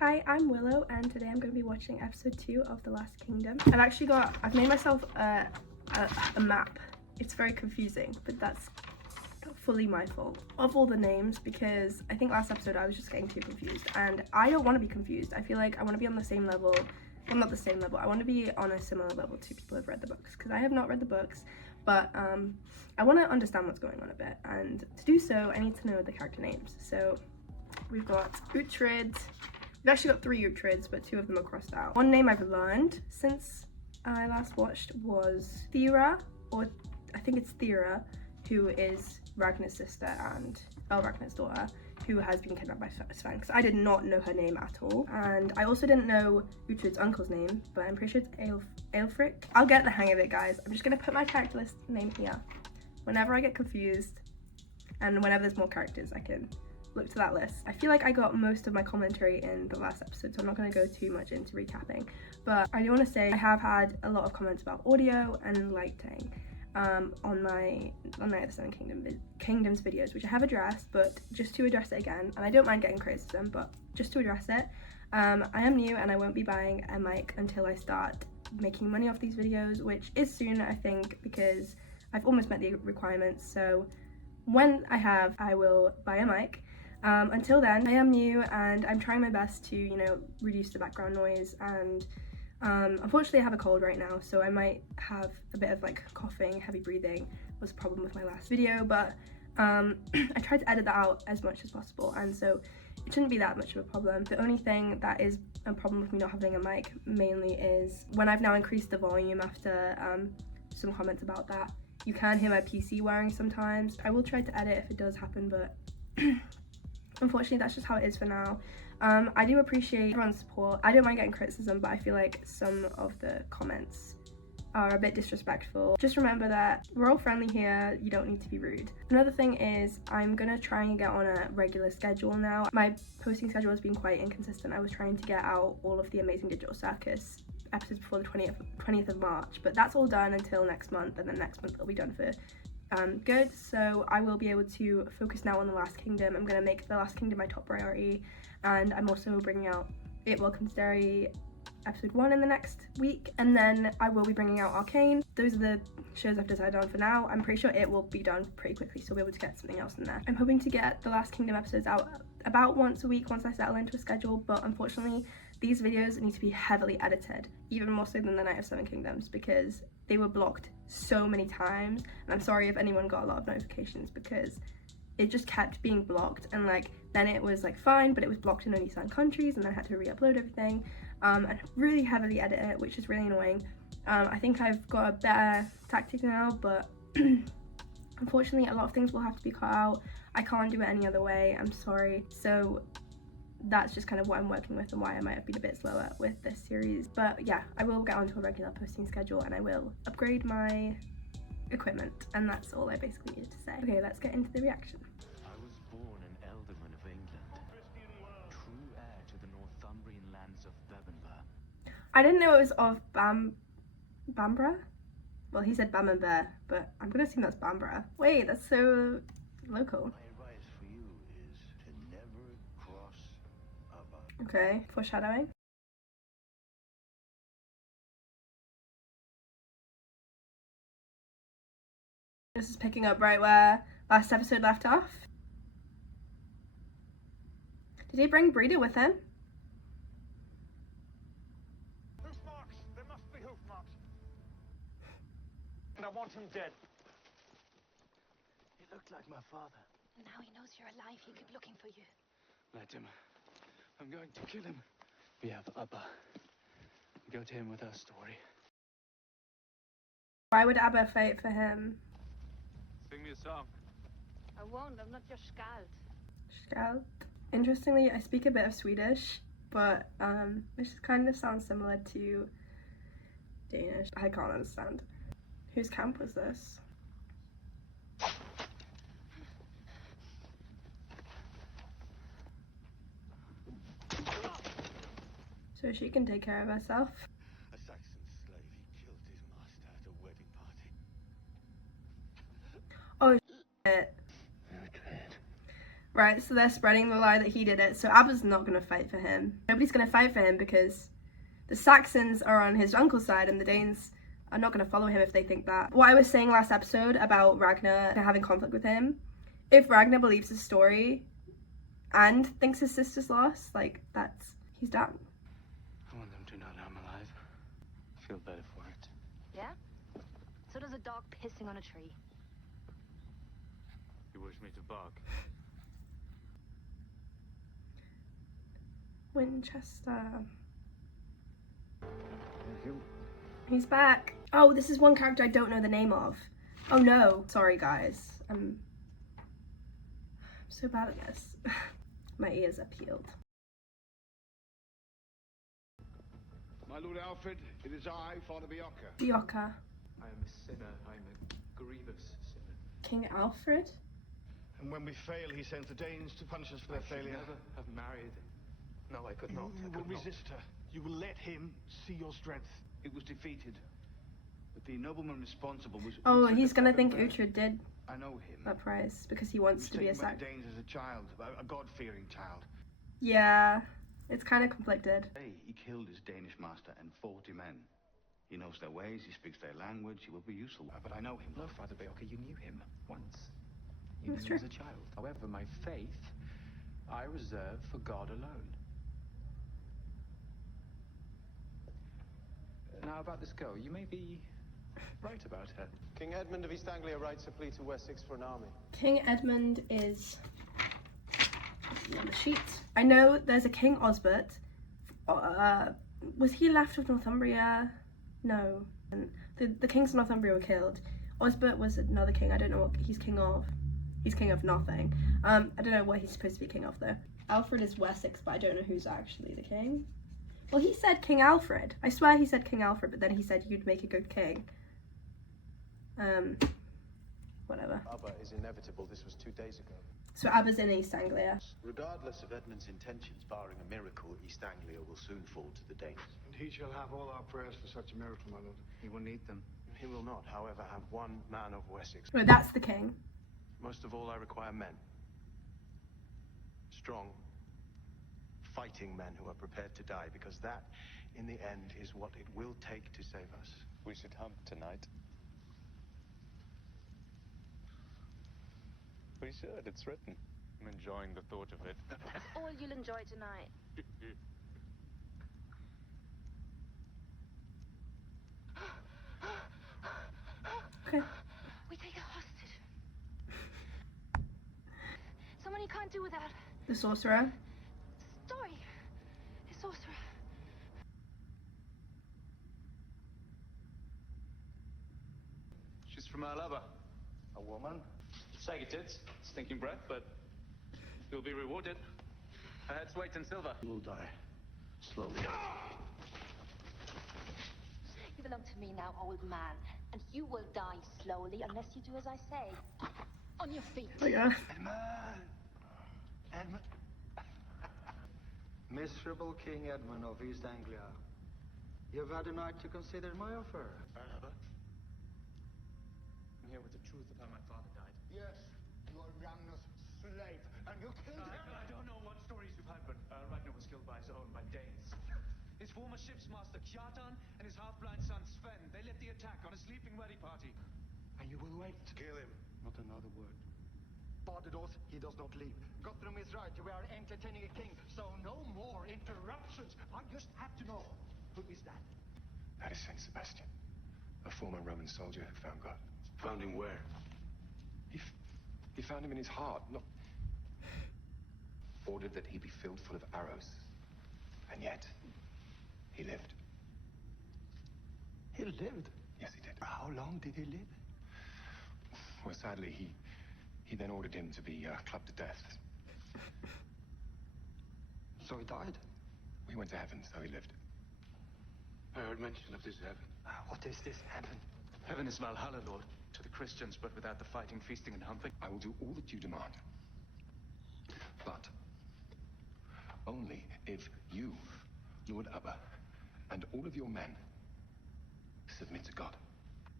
Hi, I'm Willow and today I'm going to be watching episode 2 of The Last Kingdom. I've made myself a map. It's very confusing, but that's fully my fault. Of all the names, because I think last episode I was just getting too confused and I don't want to be confused. I feel like I want to be on the same level, well not the same level, I want to be on a similar level to people who have read the books, because I have not read the books, but I want to understand what's going on a bit, and to do so I need to know the character names. So we've got Uhtred. We've actually got 3 Uhtreds, but 2 of them are crossed out. One name I've learned since I last watched was Thera, or I think it's Thera, who is Ragnar's sister and Ragnar's daughter, who has been kidnapped by Sven, because I did not know her name at all. And I also didn't know Uhtred's uncle's name, but I'm pretty sure it's Aelfric. I'll get the hang of it, guys. I'm just gonna put my character list name here. Whenever I get confused, and whenever there's more characters, I can look to that list. I feel like I got most of my commentary in the last episode, so I'm not going to go too much into recapping, but I do want to say I have had a lot of comments about audio and lighting on my Night of the Seven Kingdoms videos, which I have addressed, but just to address it again, and I don't mind getting criticism, but just to address it, I am new and I won't be buying a mic until I start making money off these videos, which is soon, I think, because I've almost met the requirements. So when I have, I will buy a mic. Until then, I am new and I'm trying my best to, you know, reduce the background noise, and unfortunately I have a cold right now, so I might have a bit of like coughing, heavy breathing was a problem with my last video, but I tried to edit that out as much as possible, and so it shouldn't be that much of a problem. The only thing that is a problem with me not having a mic mainly is when I've now increased the volume after some comments about that. You can hear my PC whirring sometimes. I will try to edit if it does happen, but unfortunately that's just how it is for now. I do appreciate everyone's support. I don't mind getting criticism, but I feel like some of the comments are a bit disrespectful. Just remember that we're all friendly here, you don't need to be rude. Another thing is I'm gonna try and get on a regular schedule now. My posting schedule has been quite inconsistent. I was trying to get out all of the Amazing Digital Circus episodes before the 20th of March, but that's all done until next month, and then next month it'll be done for good. So I will be able to focus now on The Last Kingdom. I'm going to make The Last Kingdom my top priority, and I'm also bringing out It Welcomes Derry episode 1 in the next week, and then I will be bringing out Arcane. Those are the shows I've decided on for now. I'm pretty sure it will be done pretty quickly, so we'll be able to get something else in there. I'm hoping to get The Last Kingdom episodes out about once a week once I settle into a schedule, but unfortunately these videos need to be heavily edited, even more so than the Night of Seven Kingdoms, because they were blocked so many times, and I'm sorry if anyone got a lot of notifications, because it just kept being blocked, and like then it was like fine, but it was blocked in only certain countries, and then I had to re-upload everything and really heavily edit it, which is really annoying. I think I've got a better tactic now, but unfortunately a lot of things will have to be cut out. I can't do it any other way, I'm sorry. So that's just kind of what I'm working with and why I might have been a bit slower with this series. But yeah, I will get onto a regular posting schedule and I will upgrade my equipment, and that's all I basically needed to say. Okay, let's get into the reaction. I was born an ealdorman of England, true heir to the Northumbrian lands of Bebbanburg. I didn't know it was of Bambra? Well, he said Bamber, but I'm gonna assume that's Bambra. Wait, that's so local. My advice for you is to never cross a Okay, foreshadowing. This is picking up right where last episode left off. Did he bring Breda with him? Hoof marks! There must be hoof marks. And I want him dead. He looked like my father. Now he knows you're alive, he'll keep looking for you. Let him. I'm going to kill him. We have Abba. Go to him with our story. Why would Abba fight for him? Sing me a song. I won't, I'm not your Skald. Scout. Interestingly, I speak a bit of Swedish, but this kind of sounds similar to Danish. I can't understand. Whose camp was this? So she can take care of herself. A Saxon slave, he killed his master at a wedding party. Oh shit. Right. Right, so they're spreading the lie that he did it. So Abba's not going to fight for him. Nobody's going to fight for him because the Saxons are on his uncle's side and the Danes are not going to follow him if they think that. What I was saying last episode about Ragnar having conflict with him, if Ragnar believes his story and thinks his sister's lost, like, he's done. I want them to know that I'm alive. I feel better for it. Yeah? So does a dog pissing on a tree. You wish me to bark? Winchester. He's back. Oh, this is one character I don't know the name of. Oh no, sorry guys. I'm so bad at this. My ears are peeled. My Lord Alfred, it is I, Father Bioka. Bioka. I am a sinner. I am a grievous sinner. King Alfred? And when we fail, he sends the Danes to punish us for their I should failure. never have married. No, I could not. You I will could not. resist her. You will let him see your strength. It was defeated. But the nobleman responsible was... Oh, Uhtred he's the gonna think Thunderbird. Uhtred did I know him. that prize because he He wants was to be a taken by sac. the Danes as a child, a God-fearing child. Yeah, it's kind of conflicted. Hey, he killed his Danish master and 40 men. He knows their ways, he speaks their language, he will be useful. But I know him. No, Father Bioka, you knew him once. You That's knew him true. as a child. However, my faith I reserve for God alone. Now about this girl, you may be right about her. King Edmund of East Anglia writes a plea to Wessex for an army. King Edmund is on the sheet. I know there's a King Osbert. Was he left of Northumbria? No. And the kings of Northumbria were killed. Osbert was another king. I don't know what he's king of. He's king of nothing. I don't know what he's supposed to be king of though. Alfred is Wessex, but I don't know who's actually the king. Well, he said King Alfred. I swear he said King Alfred, but then he said you'd make a good king. Whatever. Abba is inevitable. This was 2 days ago. So Abba's in East Anglia. Regardless of Edmund's intentions, barring a miracle, East Anglia will soon fall to the Danes. And he shall have all our prayers for such a miracle, my lord. He will need them. He will not, however, have one man of Wessex. No, that's the king. Most of all, I require men. Strong, fighting men who are prepared to die, because that, in the end, is what it will take to save us. We should hump tonight. We should, it's written. I'm enjoying the thought of it. That's all you'll enjoy tonight. Okay. We take a hostage. Someone you can't do without. The sorcerer. Story. A sorcerer. She's from Alaba. A woman? Saggy tits, stinking breath, but you'll be rewarded. Her head's weight in silver. You will die. Slowly. You belong to me now, old man. And you will die slowly unless you do as I say. On your feet. Oh yeah. Edmund! Edmund! Miserable King Edmund of East Anglia, you've had a night to consider my offer. I'm here with the truth of how my father died. Yes, you are Ragnar's slave, and you killed him. I don't know what stories you've had, but Ragnar was killed by his own, by Danes. His former ship's master, Kjartan, and his half-blind son, Sven, they led the attack on a sleeping wedding party. And you will wait. Kill him. Not another word. Barbados, he does not leave. Guthrum is right, we are entertaining a king, so no more interruptions. I just have to know, who is that? That is Saint Sebastian, a former Roman soldier who found God. Found him where? He found him in his heart, not... Ordered that he be filled full of arrows. And yet, he lived. He lived. Yes, he did. How long did he live? Well, sadly, he then ordered him to be clubbed to death. So he died. We went to heaven, so he lived. I heard mention of this heaven. What is this heaven? Heaven is Valhalla, Lord, to the Christians, but without the fighting, feasting, and humping. I will do all that you demand. But only if you, Lord Abba, and all of your men submit to God.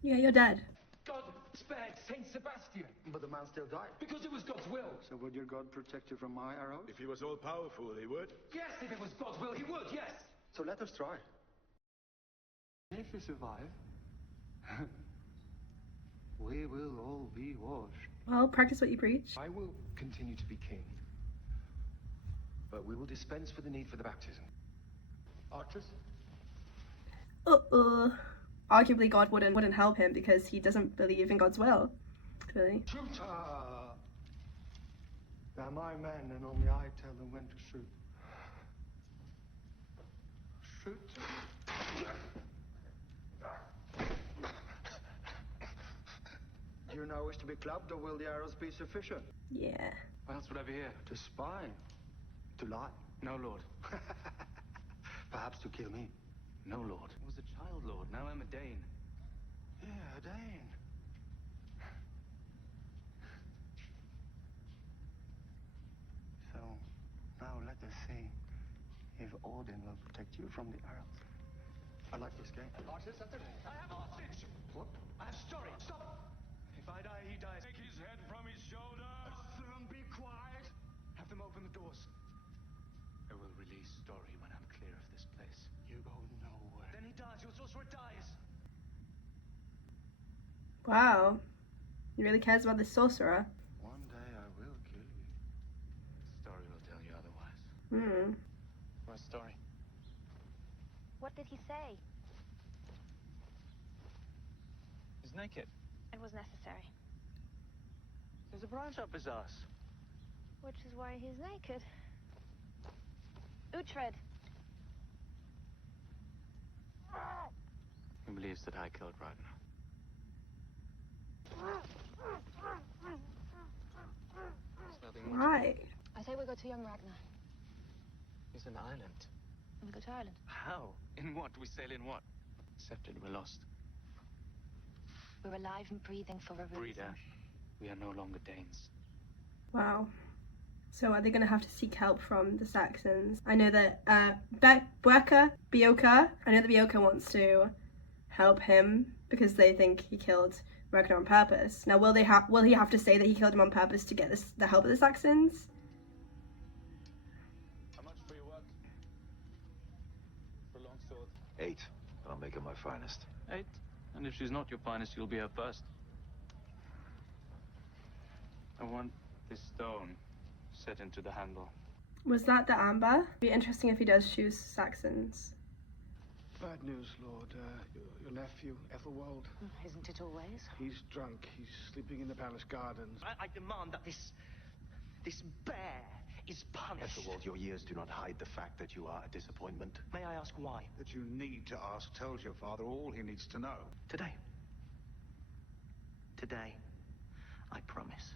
Yeah, you're dead. God spared Saint Sebastian But the man still died. because it was God's will. So would your God protect you from my arrows? If he was all powerful, he would. Yes, if it was God's will, he would, yes. So let us try. If we survive, we will all be washed. Well, practice what you preach. I will continue to be king, but we will dispense for the need for the baptism. Archers? Arguably, God wouldn't help him because he doesn't believe in God's will. Clearly. Shoot! They're my men, and only I tell them when to shoot. Shoot! Do you now wish to be clubbed, or will the arrows be sufficient? Yeah. What else would I be here? To spy. To lie. No, Lord. Perhaps to kill me. No, Lord. I was a child, Lord. Now I'm a Dane. Yeah, a Dane. So, now let us see if Odin will protect you from the arrows. I like this game. Archers, at the ready. I have a hostage! What? I have story. Stop! If I die, he dies. Take his head from his shoulders! Arthur, be quiet. Have them open the doors. I will release Story when I'm clear of this place. You go nowhere. Then he dies. Your sorcerer dies. Wow. He really cares about this sorcerer. One day I will kill you. Story will tell you otherwise. Hmm. Where's Story? What did he say? He's naked. It was necessary. There's a branch up his ass. Which is why he's naked. Uhtred! He believes that I killed Ragnar. There's nothing more. Why? I say we go to young Ragnar. He's an island. And we go to Ireland. How? In what? We sail in what? Accepted, we're lost. We're alive and breathing for a reason. Breeder, we are no longer Danes. Wow. So are they going to have to seek help from the Saxons? I know that Bjorka, I know that Bjorka wants to help him because they think he killed Ragnar on purpose. Now, will he have to say that he killed him on purpose to get the help of the Saxons? How much for your work? For a long sword. 8. I'll make her my finest. 8? And if she's not your finest, you'll be her first. I want this stone set into the handle. Was that the amber? It'd be interesting if he does choose Saxons. Bad news, Lord. Your nephew, Ethelwald, Isn't it always? he's drunk. He's sleeping in the palace gardens. I demand that this bear is punished. Ethelwald, your years do not hide the fact that you are a disappointment. May I ask why? That you need to ask tells your father all he needs to know. Today. Today, I promise.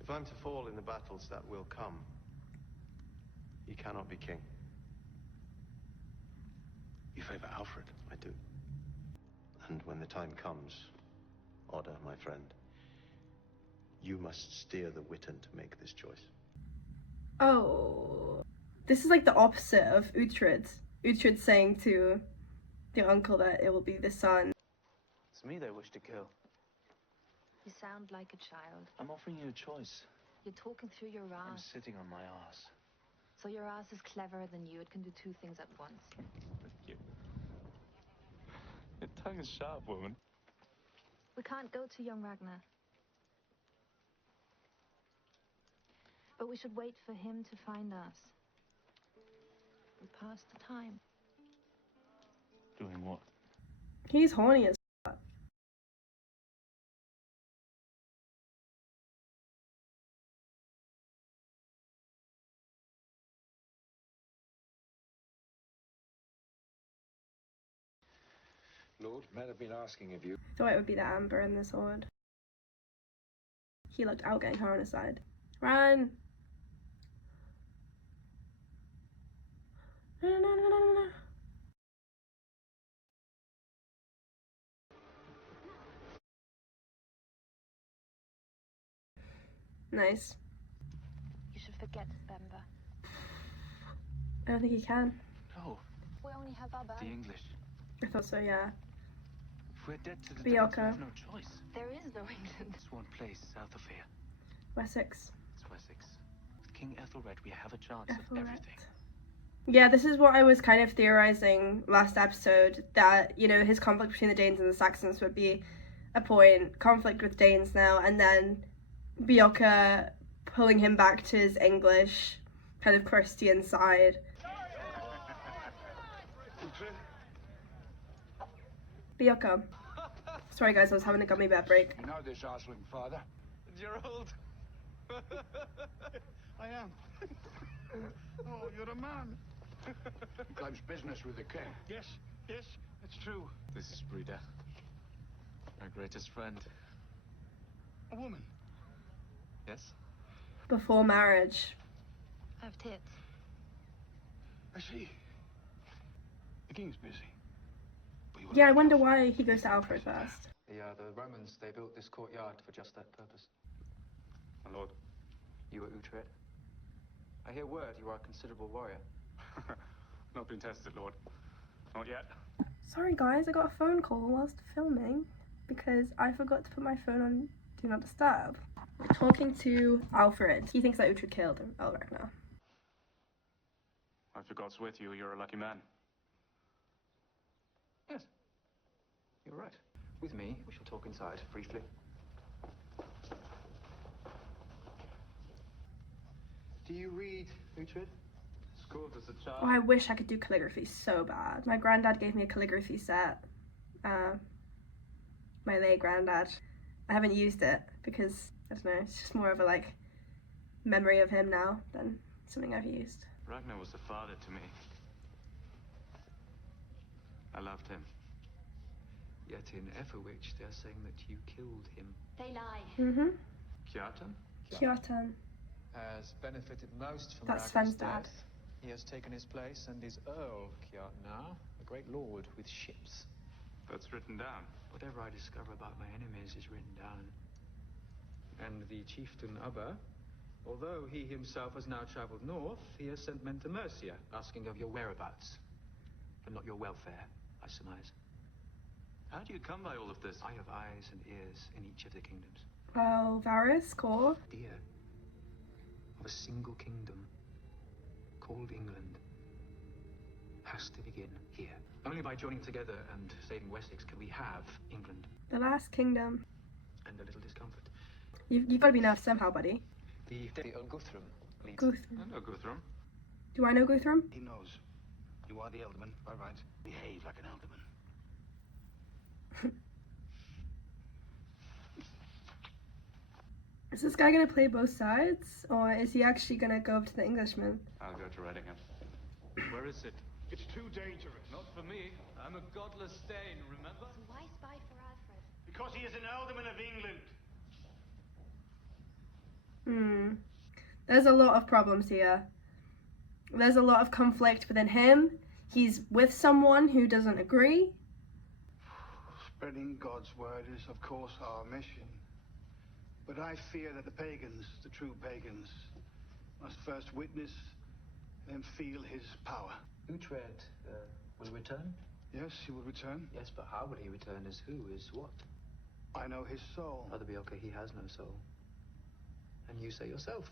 If I'm to fall in the battles that will come, he cannot be king. You favor Alfred? I do. And when the time comes, Oda, my friend, you must steer the Witan to make this choice. Oh. This is like the opposite of Uhtred. Uhtred saying to the uncle that it will be the son. It's me they wish to kill. You sound like a child. I'm offering you a choice. You're talking through your I'm ass. sitting on my ass. So your ass is cleverer than you. It can do two things at once. Thank you. Your tongue is sharp, woman. We can't go to young Ragnar. But we should wait for him to find us. We pass the time. Doing what? He's horny as fuck. Lord, men have been asking of you. Thought it would be the amber and the sword. He looked out getting her on his side. Run! No, no, no, no, no, no. Nice. You should forget Bemba. I don't think he can. No, We only have our the band. English. I thought so, yeah. If we're dead to the Bjorka. Danes, we have no choice. There is no England. There's one place south of here. Wessex. It's Wessex. With King Ethelred, we have a chance of Ethelred. everything. Yeah, this is what I was kind of theorizing last episode, that, you know, his conflict between the Danes and the Saxons would be a point, conflict with Danes now, and then Bjorka pulling him back to his English, kind of Christian side. Bjorka. Sorry guys, I was having a gummy bear break. You know this Arsling, father? Gerald! I am. Oh, you're a man. He claims business with the king. Yes, yes, it's true. This is Brida. Our greatest friend. A woman. Yes? Before marriage. I have tits. I see. The king's busy. But you will Yeah, I have wonder enough. why he goes to Alfred first. The Romans, they built this courtyard for just that purpose. My lord. You are Uhtred. I hear word you are a considerable warrior. Not been tested, Lord. Not yet. Sorry guys, I got a phone call whilst filming because I forgot to put my phone on Do Not Disturb. We're talking to Alfred. He thinks that Uhtred killed Elragnar. If God's with you, you're a lucky man. Yes. You're right. With me, we shall talk inside, briefly. Do you read, Uhtred? Schooled as a child. Oh, I wish I could do calligraphy so bad. My granddad gave me a calligraphy set. My late granddad. I haven't used it because, I don't know, it's just more of a, like, memory of him now than something I've used. Ragnar was a father to me. I loved him. Yet in Ethelwich, they're saying that you killed him. They lie. Mm-hmm. Kjartan? Kjartan. Has benefited most from That's Ragnar's Sven's dad. death. He has taken his place and is Earl Kjart now, a great lord with ships. That's written down. Whatever I discover about my enemies is written down. And the chieftain Ubba, although he himself has now travelled north, he has sent men to Mercia, asking of your whereabouts. But not your welfare, I surmise. How do you come by all of this? I have eyes and ears in each of the kingdoms. Oh, Varys, cool. Idea of a single kingdom called England has to begin here. Only by joining together and saving Wessex can we have England. The Last Kingdom. And a little discomfort. You've got to be nerfed somehow, buddy. The Guthrum leads. Guthrum. I know Guthrum. Do I know Guthrum? He knows. You are the Elderman, by right. Behave like an Elderman. Is this guy gonna play both sides, or is he actually gonna go up to the Englishman? I'll go to Reddingham. Where is it? It's too dangerous. Not for me. I'm a godless Dane, remember? So why spy for Alfred? Because he is an Alderman of England. There's a lot of problems here. There's a lot of conflict within him. He's with someone who doesn't agree. Spreading God's word is, of course, our mission. But I fear that the pagans, the true pagans, must first witness, then feel his power. Uhtred will return? Yes, he will return. Yes, but how will he return? As who? As what? I know his soul. Father Bjorka, he has no soul. And you say yourself,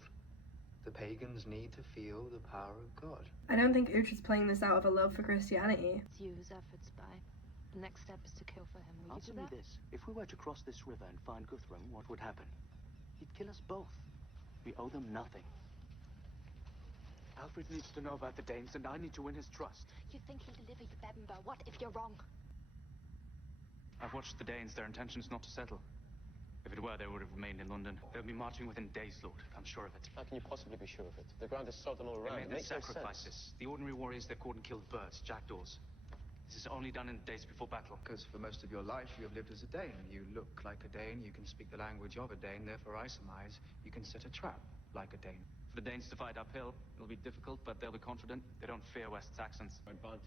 the pagans need to feel the power of God. I don't think Uhtred's playing this out of a love for Christianity. It's you who's Alfred's spy. The next step is to kill for him. Will Answer you do me that? this. If we were to cross this river and find Guthrum, what would happen? He'd kill us both. We owe them nothing. Alfred needs to know about the Danes, and I need to win his trust. You think he'll deliver you Bebbanburg? What if you're wrong? I've watched the Danes. Their intention's not to settle. If it were, they would have remained in London. They'll be marching within days, Lord. I'm sure of it. How can you possibly be sure of it? The ground is sodden all They around. made It their makes no sacrifices. sense. The ordinary warriors they've caught and killed birds, jackdaws. This is only done in the days before battle. Because for most of your life you have lived as a Dane. You look like a Dane, you can speak the language of a Dane, therefore I surmise you can set a trap like a Dane. For the Danes to fight uphill, it'll be difficult, but they'll be confident. They don't fear West Saxons.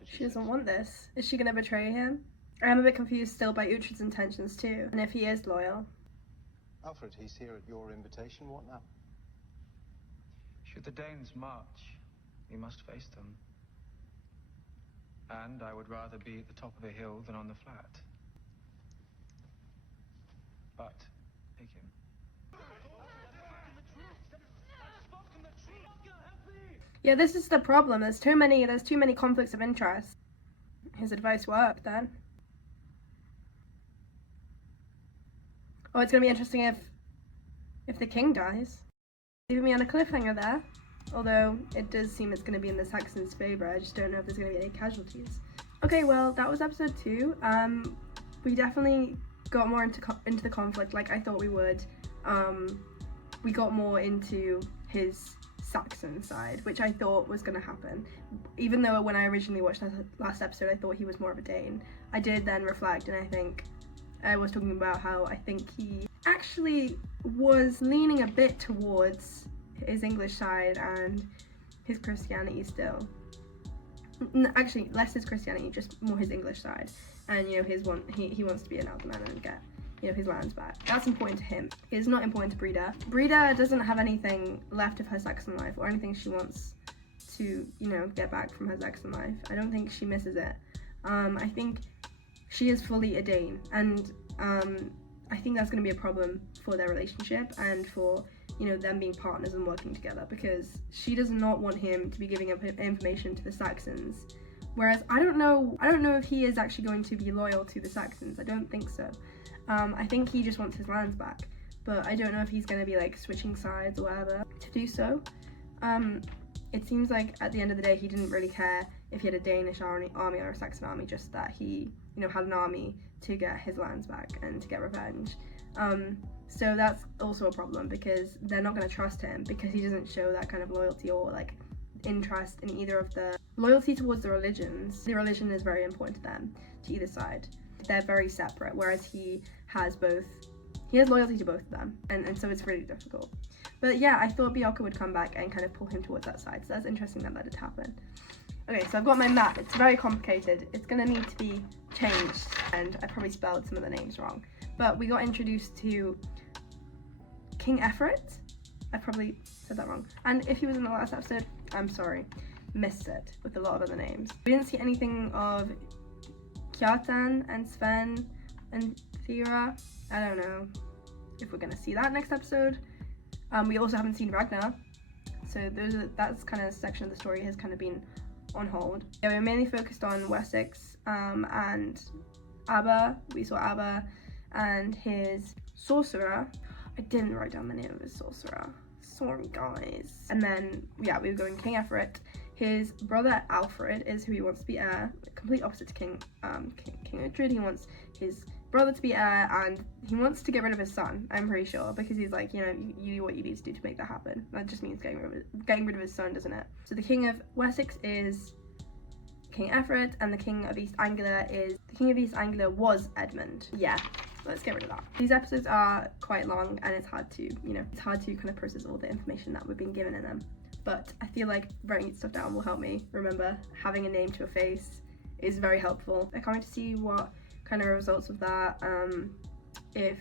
She doesn't want this. Is she gonna betray him? I am a bit confused still by Uhtred's intentions too, and if he is loyal. Alfred, he's here at your invitation. What now? Should the Danes march, we must face them. And I would rather be at the top of a hill than on the flat. But, take him. Yeah, this is the problem. There's too many conflicts of interest. His advice worked then. Oh, it's gonna be interesting if the king dies. Leaving me on a cliffhanger there. Although it does seem it's gonna be in the Saxons' favor. I just don't know if there's gonna be any casualties. Okay, well that was episode 2. We definitely got more into the conflict like I thought we would. We got more into his Saxon side, which I thought was going to happen. Even though when I originally watched that last episode I thought he was more of a Dane, I did then reflect, and I think I was talking about how I think he actually was leaning a bit towards his English side and his Christianity still. Actually, less his Christianity, just more his English side. And he wants to be an alderman and get his lands back. That's important to him. It's not important to Brida. Brida doesn't have anything left of her Saxon life or anything she wants to, get back from her Saxon life. I don't think she misses it. I think she is fully a Dane, and I think that's going to be a problem for their relationship and for, them being partners and working together, because she does not want him to be giving up information to the Saxons. Whereas I don't know if he is actually going to be loyal to the Saxons. I don't think so. I think he just wants his lands back, but I don't know if he's going to be like switching sides or whatever to do so. It seems like at the end of the day he didn't really care if he had a Danish army or a Saxon army, just that he had an army to get his lands back and to get revenge. So that's also a problem, because they're not going to trust him because he doesn't show that kind of loyalty or like interest in either of the loyalty towards the religions. The religion is very important to them, to either side. They're very separate, whereas he has loyalty to both of them, and so it's really difficult. But yeah, I thought Beocca would come back and kind of pull him towards that side, so that's interesting that did happen. Okay, so I've got my map. It's very complicated. It's gonna need to be changed, and I probably spelled some of the names wrong. But we got introduced to King Efrit. I probably said that wrong. And if he was in the last episode, I'm sorry, missed it with a lot of other names. We didn't see anything of Kjartan and Sven and Thera. I don't know if we're gonna see that next episode. We also haven't seen Ragnar, so that's kind of a section of the story has kind of been on hold. Yeah, we were mainly focused on Wessex and Abba. We saw Abba and his sorcerer. I didn't write down the name of his sorcerer. Sorry, guys. And then, yeah, we were going King Efrit. His brother Alfred is who he wants to be heir. Complete opposite to King Uhtred. He wants his brother to be heir, and he wants to get rid of his son, I'm pretty sure, because he's like, you do what you need to do to make that happen. That just means getting rid of his son, doesn't it? So the King of Wessex is King Efrit, and the King of East Anglia was Edmund. Yeah, let's get rid of that. These episodes are quite long, and it's hard to kind of process all the information that we've been given in them. But I feel like writing stuff down will help me remember. Having a name to a face is very helpful. I can't wait to see what kind of results of that. If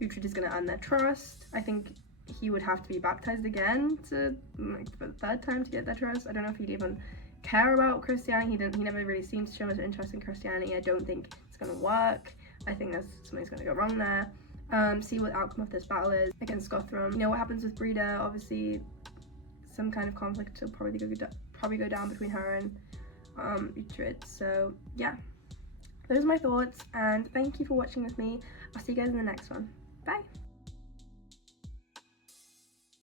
Uhtred is going to earn their trust, I think he would have to be baptized again for the third time to get their trust. I don't know if he'd even care about Christianity. He never really seems to show much interest in Christianity. I don't think it's going to work. I think something's going to go wrong there. See what the outcome of this battle is against Guthrum. What happens with Brida. Obviously some kind of conflict will probably go down between her and Uhtred. So yeah, those are my thoughts, and thank you for watching with me. I'll see you guys in the next one. Bye.